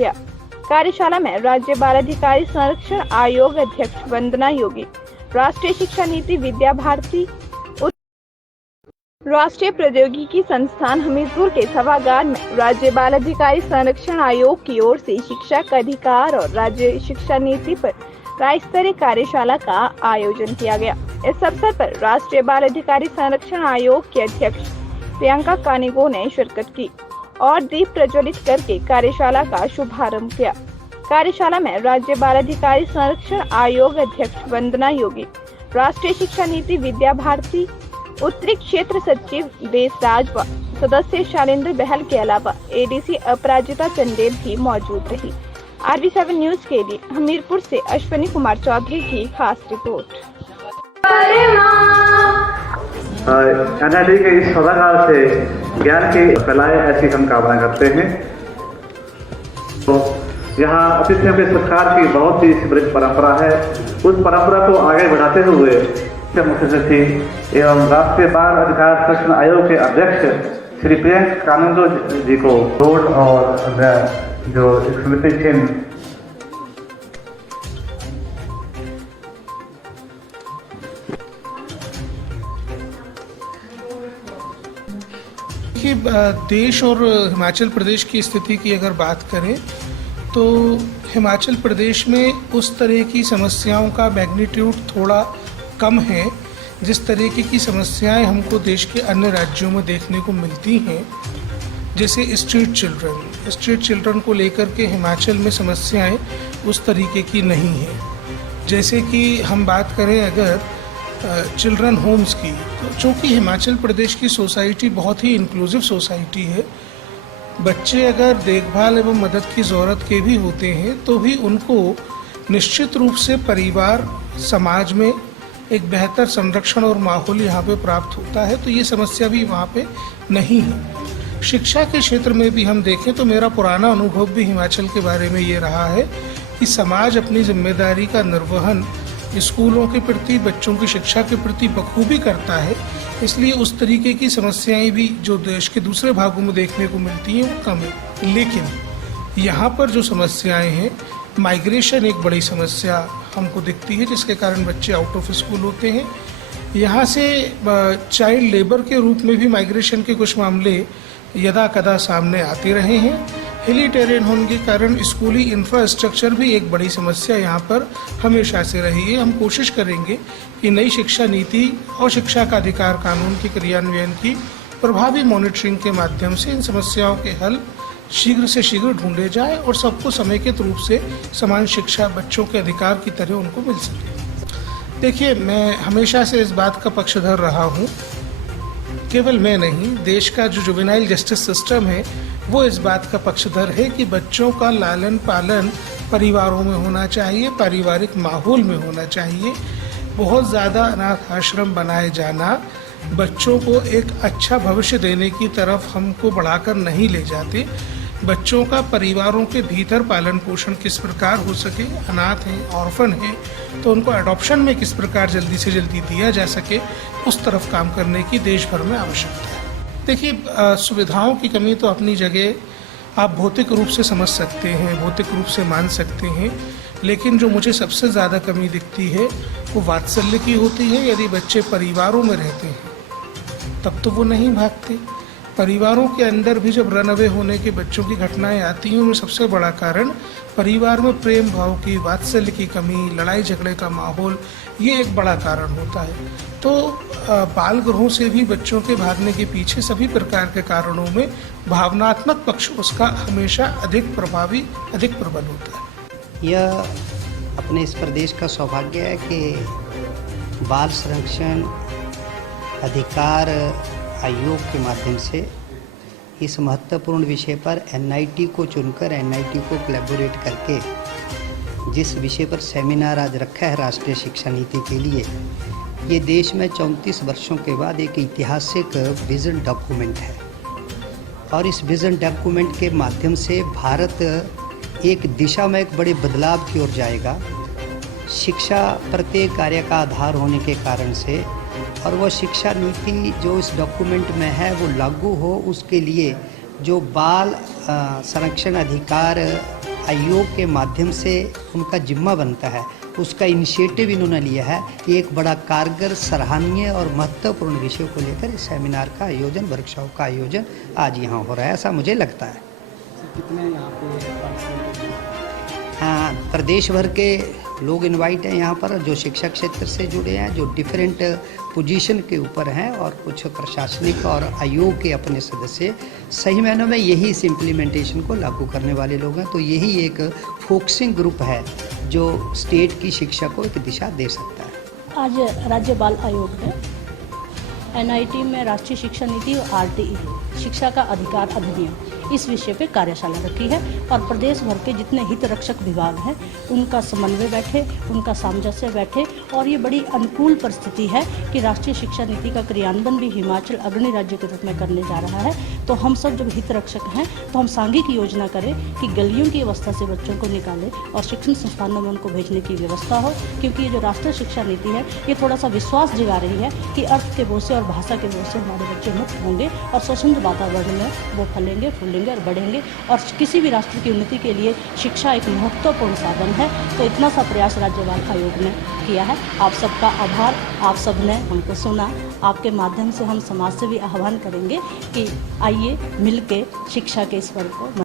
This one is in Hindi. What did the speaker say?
किया। कार्यशाला में राज्य बाल अधिकारी संरक्षण आयोग अध्यक्ष वंदना योगी, राष्ट्रीय शिक्षा नीति विद्या भारती, राष्ट्रीय प्रौद्योगिकी संस्थान हमीरपुर के सभागार में राज्य बाल अधिकारी संरक्षण आयोग की ओर से शिक्षा का अधिकार और राज्य शिक्षा नीति पर राज्य स्तरीय कार्यशाला का आयोजन किया गया। इस अवसर पर राष्ट्रीय बाल अधिकारी संरक्षण आयोग के अध्यक्ष प्रियंका कानिगो ने शिरकत की और दीप प्रज्वलित करके कार्यशाला का शुभारंभ किया। कार्यशाला में राज्य बाल अधिकारी संरक्षण आयोग अध्यक्ष वंदना योगी, राष्ट्रीय शिक्षा नीति विद्या भारती, उत्तरी क्षेत्र सचिव देसराज व सदस्य शालेंद्र बहल के अलावा एडीसी अपराजिता चंदेल भी मौजूद रही। RV7 न्यूज के लिए हमीरपुर से अश्विनी कुमार चौधरी की खास रिपोर्ट। NIT के इस सभागार से ज्ञान की फैलाए ऐसी हम कामना करते हैं। तो यहाँ अतिथि के सत्कार की बहुत ही समृद्ध परंपरा है। उस परंपरा को आगे बढ़ाते हुए मुख्य सचिव एवं राष्ट्रीय बाल अधिकार संरक्षण आयोग के अध्यक्ष श्री प्रियंका कानिगो जी को रोड और जो स्मृति चिन्ह कि देश और हिमाचल प्रदेश की स्थिति की अगर बात करें तो हिमाचल प्रदेश में उस तरह की समस्याओं का मैग्नीट्यूड थोड़ा कम है जिस तरीके की समस्याएं हमको देश के अन्य राज्यों में देखने को मिलती हैं। जैसे स्ट्रीट चिल्ड्रन को लेकर के हिमाचल में समस्याएं उस तरीके की नहीं हैं। जैसे कि हम बात करें अगर चिल्ड्रन होम्स की, तो चूँकि हिमाचल प्रदेश की सोसाइटी बहुत ही इंक्लूसिव सोसाइटी है, बच्चे अगर देखभाल एवं मदद की ज़रूरत के भी होते हैं तो भी उनको निश्चित रूप से परिवार समाज में एक बेहतर संरक्षण और माहौल यहाँ पे प्राप्त होता है। तो ये समस्या भी वहाँ पे नहीं है। शिक्षा के क्षेत्र में भी हम देखें तो मेरा पुराना अनुभव भी हिमाचल के बारे में ये रहा है कि समाज अपनी जिम्मेदारी का निर्वहन स्कूलों के प्रति, बच्चों की शिक्षा के प्रति बखूबी करता है। इसलिए उस तरीके की समस्याएं भी जो देश के दूसरे भागों में देखने को मिलती हैं वो कम है। लेकिन यहाँ पर जो समस्याएं हैं, माइग्रेशन एक बड़ी समस्या हमको दिखती है जिसके कारण बच्चे आउट ऑफ स्कूल होते हैं। यहाँ से चाइल्ड लेबर के रूप में भी माइग्रेशन के कुछ मामले यदा कदा सामने आते रहे हैं। हिली टेरेन होने के कारण स्कूली इंफ्रास्ट्रक्चर भी एक बड़ी समस्या यहाँ पर हमेशा से रही है। हम कोशिश करेंगे कि नई शिक्षा नीति और शिक्षा का अधिकार कानून के क्रियान्वयन की प्रभावी मॉनिटरिंग के माध्यम से इन समस्याओं के हल शीघ्र से शीघ्र ढूंढे जाए और सबको समेकित रूप से समान शिक्षा बच्चों के अधिकार की तरह उनको मिल सके। देखिए, मैं हमेशा से इस बात का पक्षधर रहा हूँ, केवल मैं नहीं, देश का जो जुवेनाइल जस्टिस सिस्टम है वो इस बात का पक्षधर है कि बच्चों का लालन पालन परिवारों में होना चाहिए, पारिवारिक माहौल में होना चाहिए। बहुत ज़्यादा अनाथ आश्रम बनाए जाना बच्चों को एक अच्छा भविष्य देने की तरफ हमको बढ़ाकर नहीं ले जाते। बच्चों का परिवारों के भीतर पालन पोषण किस प्रकार हो सके, अनाथ हैं, ऑर्फन हैं, तो उनको एडॉप्शन में किस प्रकार जल्दी से जल्दी दिया जा सके, उस तरफ काम करने की देश भर में आवश्यकता है। देखिए, सुविधाओं की कमी तो अपनी जगह आप भौतिक रूप से समझ सकते हैं, भौतिक रूप से मान सकते हैं, लेकिन जो मुझे सबसे ज़्यादा कमी दिखती है वो वात्सल्य की होती है। यदि बच्चे परिवारों में रहते हैं तब तो वो नहीं भागते। परिवारों के अंदर भी जब रन अवे होने के बच्चों की घटनाएं आती हैं, उनमें सबसे बड़ा कारण परिवार में प्रेम भाव की, वात्सल्य की कमी, लड़ाई झगड़े का माहौल, ये एक बड़ा कारण होता है। तो बाल गृहों से भी बच्चों के भागने के पीछे सभी प्रकार के कारणों में भावनात्मक पक्ष उसका हमेशा अधिक प्रभावी, अधिक प्रबल होता है। यह अपने इस प्रदेश का सौभाग्य है कि बाल संरक्षण अधिकार आयोग के माध्यम से इस महत्वपूर्ण विषय पर NIT को चुनकर NIT को कोलैबोरेट करके जिस विषय पर सेमिनार आज रखा है राष्ट्रीय शिक्षा नीति के लिए, ये देश में 34 वर्षों के बाद एक ऐतिहासिक विज़न डॉक्यूमेंट है। और इस विज़न डॉक्यूमेंट के माध्यम से भारत एक दिशा में एक बड़े बदलाव की ओर जाएगा। शिक्षा प्रत्येक कार्य का आधार होने के कारण से, और वह शिक्षा नीति जो इस डॉक्यूमेंट में है वो लागू हो, उसके लिए जो बाल संरक्षण अधिकार आयोग के माध्यम से उनका जिम्मा बनता है, उसका इनिशिएटिव इन्होंने लिया है। ये एक बड़ा कारगर, सराहनीय और महत्वपूर्ण विषय को लेकर इस सेमिनार का आयोजन, वर्कशॉप का आयोजन आज यहाँ हो रहा है, ऐसा मुझे लगता है। कितने यहाँ पे हाँ, प्रदेश भर के लोग इनवाइट हैं यहाँ पर, जो शिक्षा क्षेत्र से जुड़े हैं, जो डिफरेंट पोजीशन के ऊपर हैं, और कुछ प्रशासनिक और आयोग के अपने सदस्य। सही मायनों में यही इस इम्प्लीमेंटेशन को लागू करने वाले लोग हैं। तो यही एक फोकसिंग ग्रुप है जो स्टेट की शिक्षा को एक दिशा दे सकता है। आज राज्य बाल आयोग ने एनआईटी में राष्ट्रीय शिक्षा नीति और आरटीई शिक्षा का अधिकार अधिनियम इस विषय पे कार्यशाला रखी है, और प्रदेश भर के जितने हित रक्षक विभाग हैं उनका समन्वय बैठे, उनका सामंजस्य बैठे, और ये बड़ी अनुकूल परिस्थिति है कि राष्ट्रीय शिक्षा नीति का क्रियान्वयन भी हिमाचल अग्रणी राज्य के रूप में करने जा रहा है। तो हम सब जब हित रक्षक हैं तो हम सांघिक योजना करें कि गलियों की अवस्था से बच्चों को निकालें और शिक्षण संस्थानों में उनको भेजने की व्यवस्था हो, क्योंकि ये जो राष्ट्रीय शिक्षा नीति है ये थोड़ा सा विश्वास जगा रही है कि अर्थ के बोझ से और भाषा के बोझ से हमारे बच्चे मुक्त होंगे और स्वतंत्र वातावरण में वो फलेंगे, फूलेंगे और बढ़ेंगे। और किसी भी राष्ट्र की उन्नति के लिए शिक्षा एक महत्वपूर्ण साधन है। तो इतना सा प्रयास राज्य बाल आयोग ने किया है। आप सबका आभार, आप सब ने हमको सुना। आपके माध्यम से हम समाज से भी आह्वान करेंगे कि आइए मिलके शिक्षा के इस पर्व को